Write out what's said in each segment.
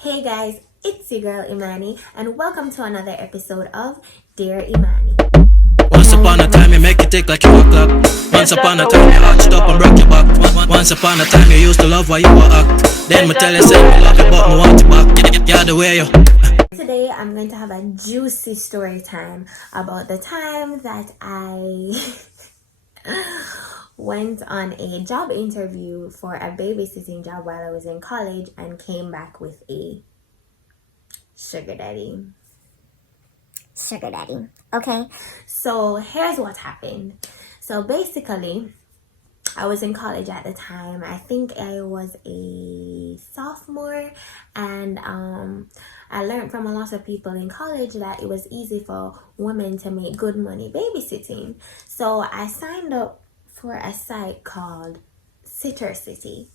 Hey guys, it's your girl Imani, and welcome to another episode of Dear Imani. Once upon a time you make it tick like you a clock. Once upon a time you arched up and broke your back. Once upon a time you used to love why you were act. Then me tell you say me love you but me want you back. Yeah, the way you. Today I'm going to have a juicy story time about the time that I went on a job interview for a babysitting job while I was in college and came back with a sugar daddy. Okay, so here's what happened. So basically, I was in college at the time. I think I was a sophomore, and I learned from a lot of people in college that it was easy for women to make good money babysitting. So I signed up for a site called Sitter City.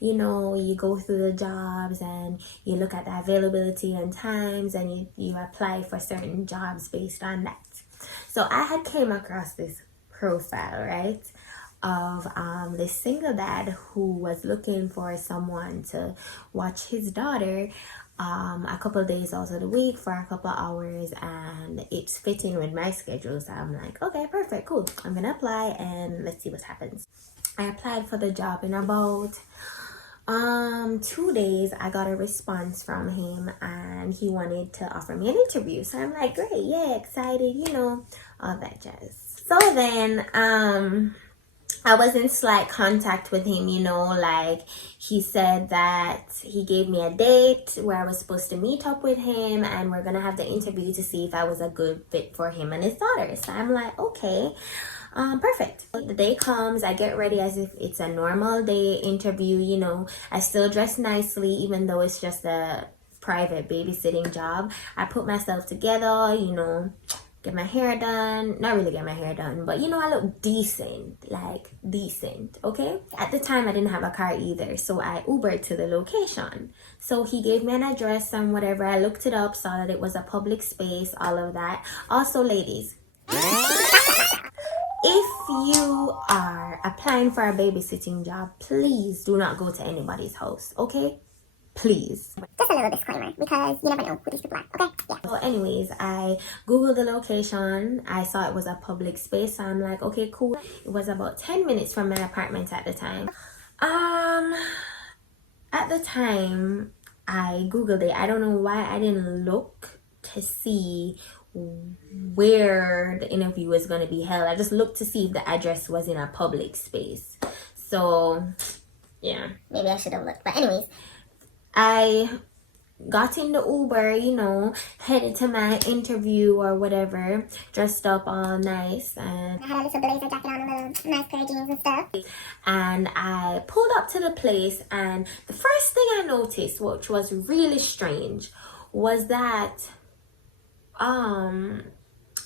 You know, you go through the jobs and you look at the availability and times, and you apply for certain jobs based on that. So I had came across this profile, right, of this single dad who was looking for someone to watch his daughter a couple of days out of the week for a couple of hours, and it's fitting with my schedule. So I'm like, okay, perfect, cool, I'm gonna apply and let's see what happens. I applied for the job. In about 2 days I got a response from him, and he wanted to offer me an interview. So I'm like, great, yeah, excited, you know, all that jazz. So then I was in slight contact with him, you know, like he said that he gave me a date where I was supposed to meet up with him, and we're gonna have the interview to see if I was a good fit for him and his daughter. So I'm like, okay, perfect. The day comes, I get ready as if it's a normal day interview, you know. I still dress nicely even though it's just a private babysitting job. I put myself together, you know, get my hair done. Not really get my hair done, but you know, I look decent, like decent, okay? At the time I didn't have a car either, so I Ubered to the location. So he gave me an address and whatever. I looked it up, saw that it was a public space, all of that. Also, ladies, if you are applying for a babysitting job, please do not go to anybody's house, okay? Please. Just a little disclaimer, because you never know who these people are, okay? Yeah. So anyways, I googled the location. I saw it was a public space, so I'm like, okay, cool. It was about 10 minutes from my apartment at the time. At the time I googled it, I don't know why I didn't look to see where the interview was going to be held. I just looked to see if the address was in a public space. So yeah, Maybe I should have looked. But anyways, I got in the Uber, you know, headed to my interview or whatever, dressed up all nice, and I had a little blazer jacket on, a little nice pair of jeans and stuff. and I pulled up to the place, and the first thing I noticed, which was really strange, was that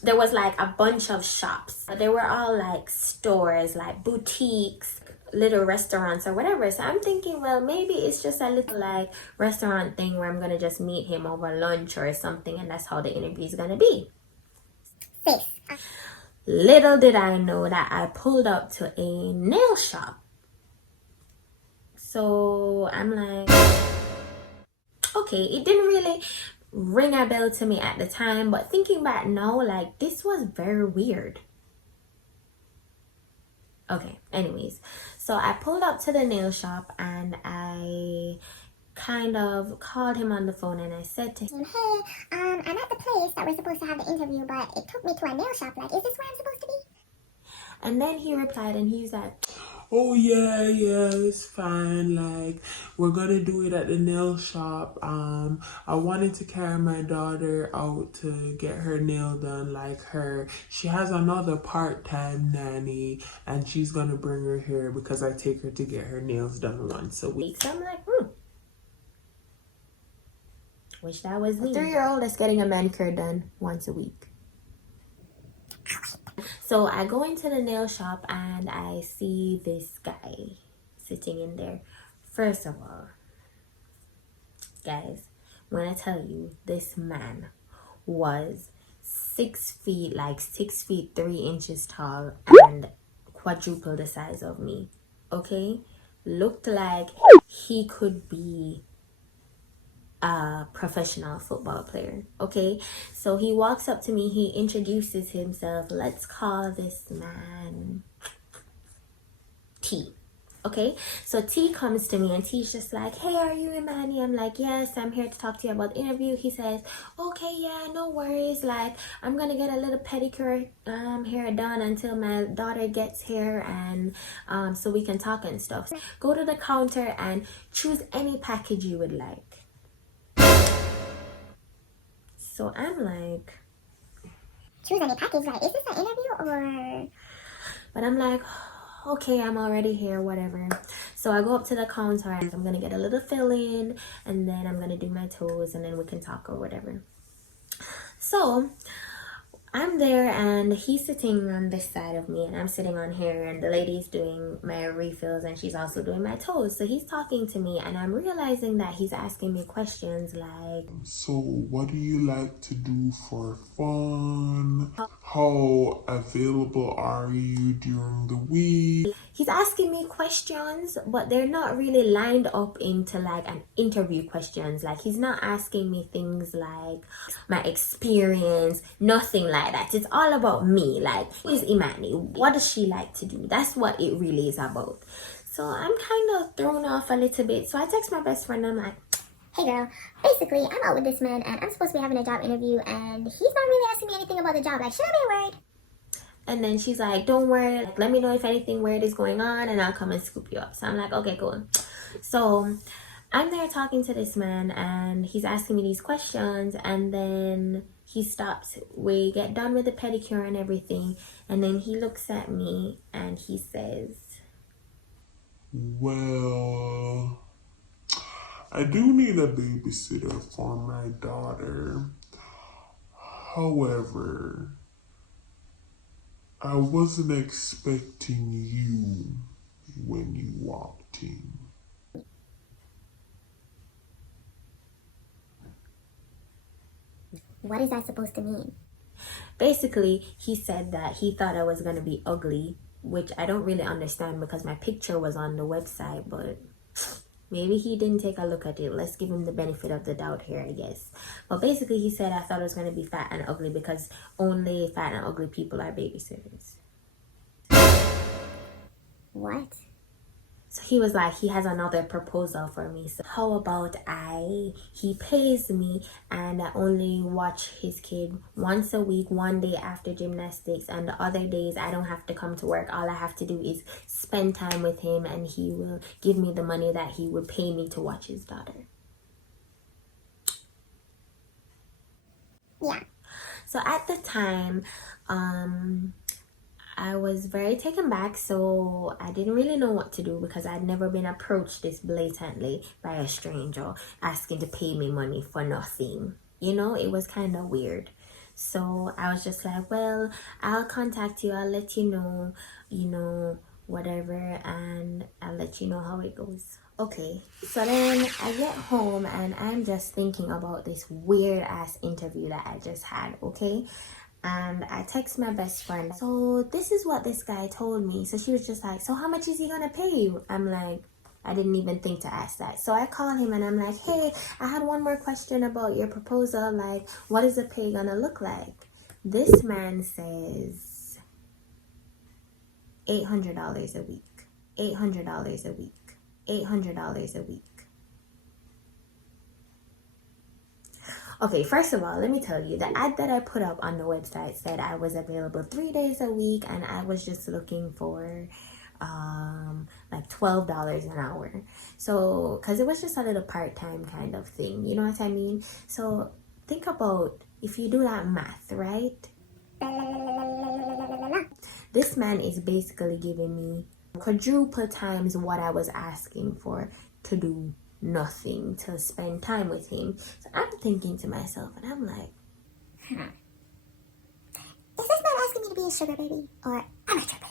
there was like a bunch of shops. They were all like stores, like boutiques, little restaurants or whatever. So I'm thinking, well, maybe it's just a little like restaurant thing where I'm gonna just meet him over lunch or something, and that's how the interview is gonna be. Safe. Little did I know that I pulled up to a nail shop. So I'm like, okay, it didn't really ring a bell to me at the time, but thinking back now, like, this was very weird. Okay, anyways, so I pulled up to the nail shop, and I kind of called him on the phone, and I said to him, Hey, I'm at the place that we're supposed to have the interview, but it took me to a nail shop. Like, is this where I'm supposed to be? and then he replied, and he's like, Oh yeah, it's fine. Like, we're gonna do it at the nail shop. I wanted to carry my daughter out to get her nail done. Like, she has another part-time nanny, and she's gonna bring her here because I take her to get her nails done once a week. so I'm like, wish that was me. A 3-year-old that's getting a manicure done once a week. So I go into the nail shop, and I see this guy sitting in there. First of all, guys, when I tell you, this man was 6 feet, like 6 feet 3 inches tall, and quadruple the size of me, okay? Looked like he could be a professional football player. Okay, so he walks up to me, he introduces himself. Let's call this man T. Okay, so T comes to me and T's just like, hey, are you Imani? I'm like, yes, I'm here to talk to you about the interview. He says, okay, yeah, no worries. Like, I'm gonna get a little pedicure hair done until my daughter gets here, and so we can talk and stuff. Go to the counter and choose any package you would like. So I'm like, Choose any package, like, is this an interview or? but I'm like, okay, I'm already here, whatever. So I go up to the counter and I'm gonna get a little fill in, and then I'm gonna do my toes, and then we can talk or whatever. So I'm there and he's sitting on this side of me and I'm sitting on here, and the lady's doing my refills and she's also doing my toes. So he's talking to me and I'm realizing that he's asking me questions like, So, what do you like to do for fun? How available are you during the week? he's asking me questions, but they're not really lined up into like an interview questions. Like, he's not asking me things like my experience, nothing like that. It's all about me. Like, who is Imani? What does she like to do? That's what it really is about. So I'm kind of thrown off a little bit. So I text my best friend. I'm like, Hey girl, basically I'm out with this man and I'm supposed to be having a job interview and he's not really asking me anything about the job. Like, should I be worried? and then she's like, don't worry, like, let me know if anything weird is going on and I'll come and scoop you up. So I'm like, okay, cool. So I'm there talking to this man and he's asking me these questions, and then he stops. We get done with the pedicure and everything, and then he looks at me and he says, Well, I do need a babysitter for my daughter. However, I wasn't expecting you when you walked in. What is that supposed to mean? basically, he said that he thought I was going to be ugly, which I don't really understand because my picture was on the website, but maybe he didn't take a look at it. Let's give him the benefit of the doubt here, I guess. But basically, he said I thought I was going to be fat and ugly because only fat and ugly people are babysitters. What? So he was like, he has another proposal for me. So how about he pays me and I only watch his kid once a week, one day after gymnastics, and the other days I don't have to come to work. All I have to do is spend time with him and he will give me the money that he would pay me to watch his daughter. Yeah. So at the time, I was very taken back, so I didn't really know what to do because I'd never been approached this blatantly by a stranger asking to pay me money for nothing. You know, it was kind of weird. So I was just like, well, I'll contact you, I'll let you know, whatever, and I'll let you know how it goes. Okay, so then I get home and I'm just thinking about this weird ass interview that I just had, okay? And I text my best friend, so this is what this guy told me. So she was just like, so how much is he gonna pay you? I'm like, I didn't even think to ask that. So I call him and I'm like, hey, I had one more question about your proposal. Like, what is the pay gonna look like? This man says $800 a week. $800 a week. $800 a week. Okay, first of all, let me tell you, the ad that I put up on the website said I was available 3 days a week and I was just looking for like $12 an hour. So, because it was just a little part-time kind of thing, you know what I mean? So, think about if you do that math, right? This man is basically giving me quadruple times what I was asking for to do nothing, to spend time with him. So I'm thinking to myself, and I'm like, Is this man asking me to be a sugar baby? Or am I tripping?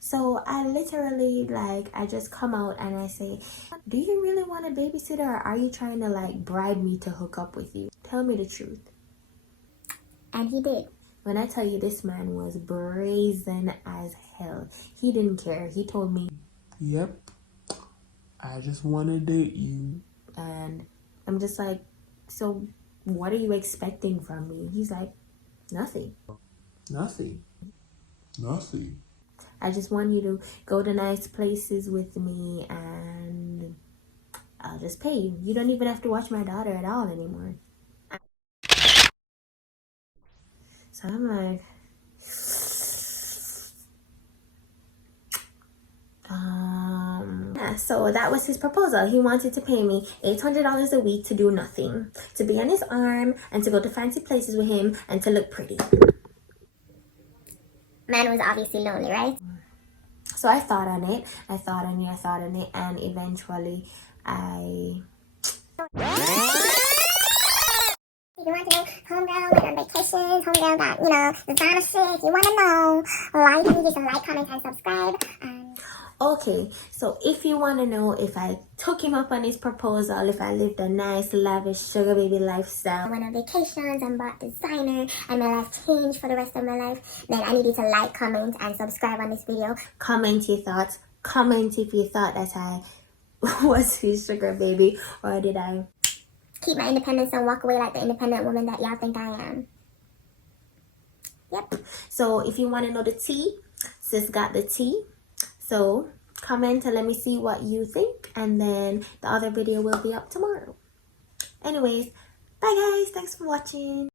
so I literally, I just come out and I say, do you really want a babysitter, or are you trying to bribe me to hook up with you? Tell me the truth. And he did. When I tell you, this man was brazen as hell. He didn't care. He told me, Yep, I just want to date you. and I'm just like, so what are you expecting from me? He's like, nothing. Nothing. Nothing. I just want you to go to nice places with me and I'll just pay you. You don't even have to watch my daughter at all anymore. So I'm like, yeah, so that was his proposal. He wanted to pay me $800 a week to do nothing, to be on his arm and to go to fancy places with him and to look pretty. Man was obviously lonely, right? So I thought on it, and eventually If you want to know, homegirl went on vacations, homegirl got, designer shit. If you want to know, why don't you just like, comment, and subscribe. Okay, so if you want to know if I took him up on his proposal, if I lived a nice, lavish, sugar baby lifestyle, I went on vacations and bought designer, and my life changed for the rest of my life, then I need you to like, comment, and subscribe on this video. comment your thoughts. Comment if you thought that I was his sugar baby, or did I Keep my independence and walk away like the independent woman that y'all think I am. Yep. So if you want to know the tea, sis got the tea. So comment and let me see what you think, and then the other video will be up tomorrow. Anyways, bye guys, thanks for watching.